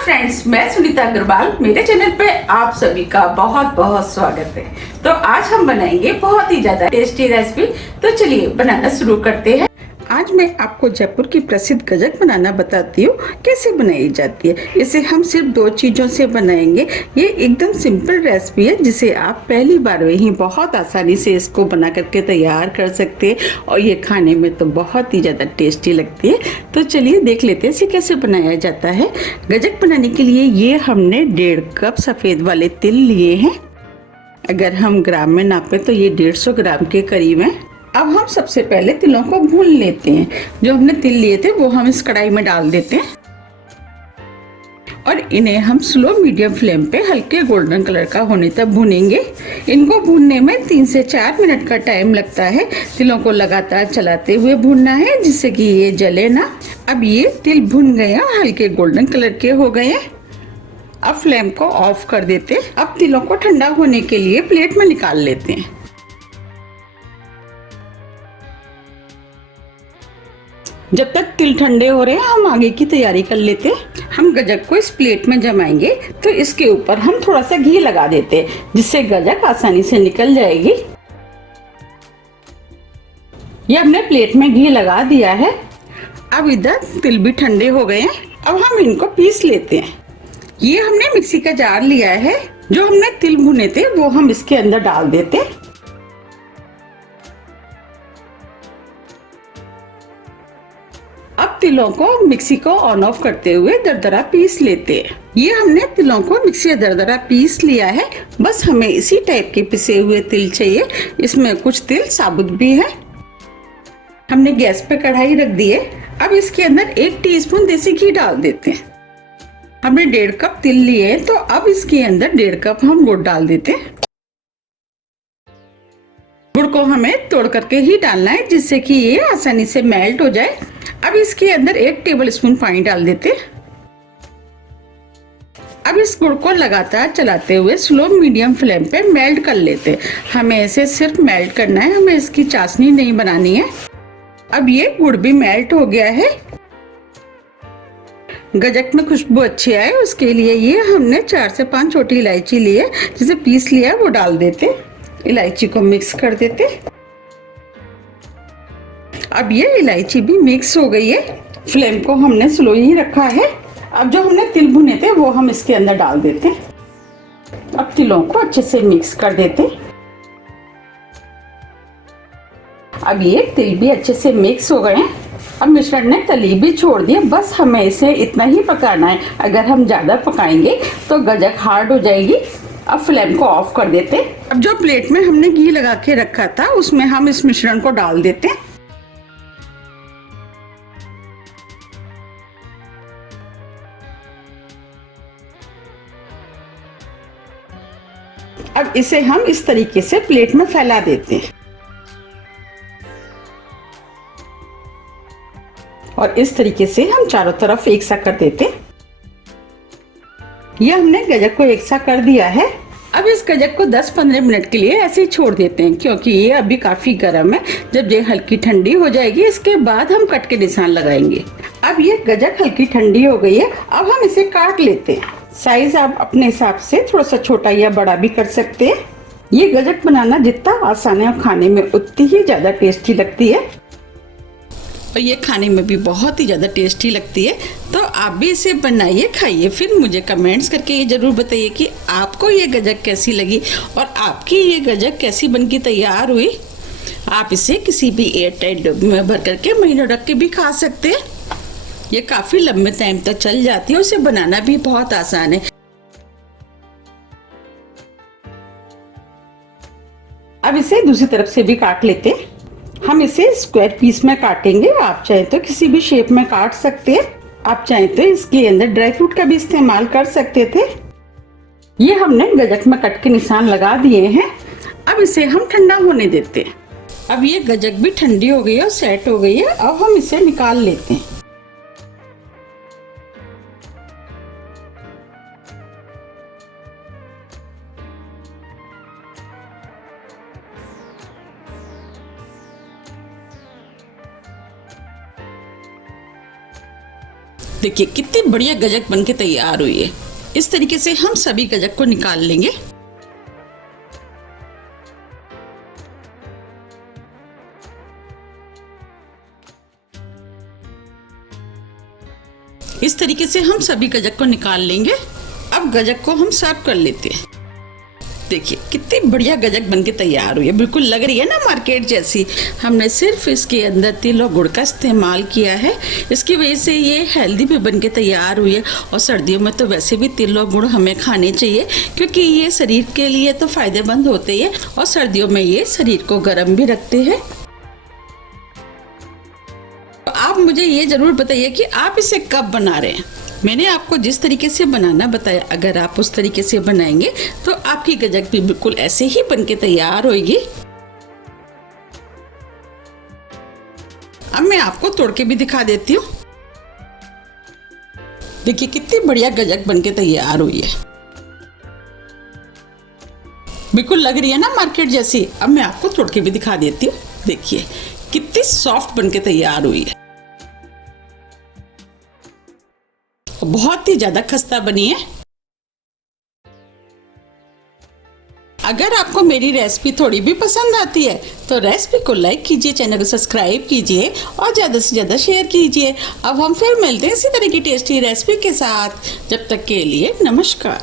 Friends, मैं सुनीता अग्रवाल। मेरे channel पे आप सभी का बहुत बहुत स्वागत है। तो आज हम बनाएंगे बहुत ही ज्यादा टेस्टी रेसिपी। तो चलिए बनाना शुरू करते हैं। आज मैं आपको जयपुर की प्रसिद्ध गजक बनाना बताती हूँ, कैसे बनाई जाती है। इसे हम सिर्फ 2 चीजों से बनाएंगे। ये एकदम सिंपल रेसिपी है जिसे आप पहली बार में ही बहुत आसानी से इसको बना करके तैयार कर सकते हैं और ये खाने में तो बहुत ही ज़्यादा टेस्टी लगती है। तो चलिए देख लेते हैं इसे कैसे बनाया जाता है। गजक बनाने के लिए ये हमने 1.5 कप सफ़ेद वाले तिल लिए हैं। अगर हम ग्राम में नापे तो ये 150 ग्राम के करीब है। अब हम सबसे पहले तिलों को भून लेते हैं। जो हमने तिल लिए थे वो हम इस कढ़ाई में डाल देते हैं और इन्हें हम स्लो मीडियम फ्लेम पे हल्के गोल्डन कलर का होने तक भूनेंगे। इनको भूनने में 3 से 4 मिनट का टाइम लगता है। तिलों को लगातार चलाते हुए भूनना है जिससे कि ये जले ना। अब ये तिल भुन गए हैं, हल्के गोल्डन कलर के हो गए हैं। अब फ्लेम को ऑफ कर देते हैं। अब तिलों को ठंडा होने के लिए प्लेट में निकाल लेते हैं। जब तक तिल ठंडे हो रहे हैं हम आगे की तैयारी कर लेते हैं। हम गजक को इस प्लेट में जमाएंगे तो इसके ऊपर हम थोड़ा सा घी लगा देते हैं जिससे गजक आसानी से निकल जाएगी। ये हमने प्लेट में घी लगा दिया है। अब इधर तिल भी ठंडे हो गए हैं। अब हम इनको पीस लेते हैं। ये हमने मिक्सी का जार लिया है। जो हमने तिल भुने थे वो हम इसके अंदर डाल देते हैं। अब तिलों को मिक्सी को ऑन ऑफ करते हुए दरदरा पीस लेते हैं। ये हमने तिलों को मिक्सी दरदरा पीस लिया है। बस हमें इसी टाइप के पिसे हुए तिल चाहिए। इसमें कुछ तिल साबुत भी है। हमने गैस पे कढ़ाई रख दी है। अब इसके अंदर 1 टीस्पून देसी घी डाल देते हैं। हमने 1.5 कप तिल लिए हैं तो अब इसके अंदर 1.5 कप हम गुड़ डाल देते हैं। गुड़ को हमें तोड़ करके ही डालना है जिससे कि ये आसानी से मेल्ट हो जाए। अब इसके अंदर 1 टेबलस्पून पानी डाल देते हैं। अब इस गुड़ को लगातार चलाते हुए स्लो मीडियम फ्लेम पे मेल्ट कर लेते हैं। हमें इसे सिर्फ मेल्ट करना है, हमें इसकी चाशनी नहीं बनानी है। अब ये गुड़ भी मेल्ट हो गया है। गजक में खुशबू अच्छी आए उसके लिए ये हमने 4 से 5 छोटी इलायची ली है, जिसे पीस लिया वो डाल देते। इलायची को मिक्स कर देते। अब ये इलायची भी मिक्स हो गई है। फ्लेम को हमने स्लो ही रखा है। अब जो हमने तिल भुने थे वो हम इसके अंदर डाल देते। अब तिलों को अच्छे से मिक्स कर देते। अब ये तिल भी अच्छे से मिक्स हो गए हैं। अब मिश्रण ने तली भी छोड़ दी। बस हमें इसे इतना ही पकाना है। अगर हम ज्यादा पकाएंगे तो गजक हार्ड हो जाएगी। अब फ्लेम को ऑफ कर देते। अब जो प्लेट में हमने घी लगा के रखा था उसमें हम इस मिश्रण को डाल देते। अब इसे हम इस तरीके से प्लेट में फैला देते हैं और इस तरीके से हम चारों तरफ एक सा कर देते। ये हमने गजक को एक सा कर दिया है। अब इस गजक को 10-15 मिनट के लिए ऐसे ही छोड़ देते हैं क्योंकि ये अभी काफी गर्म है। जब ये हल्की ठंडी हो जाएगी इसके बाद हम कट के निशान लगाएंगे। अब ये गजक हल्की ठंडी हो गई है। अब हम इसे काट लेते हैं। साइज आप अपने हिसाब से थोड़ा सा छोटा या बड़ा भी कर सकते हैं। ये गजक बनाना जितना आसान है और खाने में उतनी ही ज्यादा टेस्टी लगती है और ये खाने में भी बहुत ही ज़्यादा टेस्टी लगती है। तो आप भी इसे बनाइए, खाइए, फिर मुझे कमेंट्स करके ये ज़रूर बताइए कि आपको ये गजक कैसी लगी और आपकी ये गजक कैसी बनके तैयार हुई। आप इसे किसी भी एयरटाइट डब्बे में भर करके महीनों रख के भी खा सकते हैं। ये काफ़ी लंबे टाइम तक चल जाती है। उसे बनाना भी बहुत आसान है। अब इसे दूसरी तरफ से भी काट लेते हैं। हम इसे स्क्वायर पीस में काटेंगे। आप चाहे तो किसी भी शेप में काट सकते हैं। आप चाहे तो इसके अंदर ड्राई फ्रूट का भी इस्तेमाल कर सकते थे। ये हमने गजक में कट के निशान लगा दिए हैं। अब इसे हम ठंडा होने देते हैं। अब ये गजक भी ठंडी हो गई है और सेट हो गई है। अब हम इसे निकाल लेते हैं। देखिए कितनी बढ़िया गजक बनके तैयार हुई है। इस तरीके से हम सभी गजक को निकाल लेंगे। इस तरीके से हम सभी गजक को निकाल लेंगे। अब गजक को हम सर्व कर लेते हैं। देखिए कितनी बढ़िया गजक बनके तैयार हुई है, बिल्कुल लग रही है ना मार्केट जैसी। हमने सिर्फ इसके अंदर तिल और गुड़ का इस्तेमाल किया है, इसकी वजह से ये हेल्दी भी बनके तैयार हुई है। और सर्दियों में तो वैसे भी तिल और गुड़ हमें खाने चाहिए, क्योंकि ये शरीर के लिए तो फायदेमंद होते हैं और सर्दियों में ये शरीर को गर्म भी रखते हैं। आप मुझे ये जरूर बताइए कि आप इसे कब बना रहे हैं। मैंने आपको जिस तरीके से बनाना बताया, अगर आप उस तरीके से बनाएंगे तो आपकी गजक भी बिल्कुल ऐसे ही बनके तैयार होगी। अब मैं आपको तोड़ के भी दिखा देती हूँ। देखिए कितनी बढ़िया गजक बनके तैयार हुई है, बिल्कुल लग रही है ना मार्केट जैसी। अब मैं आपको तोड़ के भी दिखा देती हूँ। देखिए कितनी सॉफ्ट बनके तैयार हुई है, बहुत ही ज्यादा खस्ता बनी है। अगर आपको मेरी रेसिपी थोड़ी भी पसंद आती है तो रेसिपी को लाइक कीजिए, चैनल को सब्सक्राइब कीजिए और ज़्यादा से ज़्यादा शेयर कीजिए। अब हम फिर मिलते हैं इसी तरह की टेस्टी रेसिपी के साथ। जब तक के लिए नमस्कार।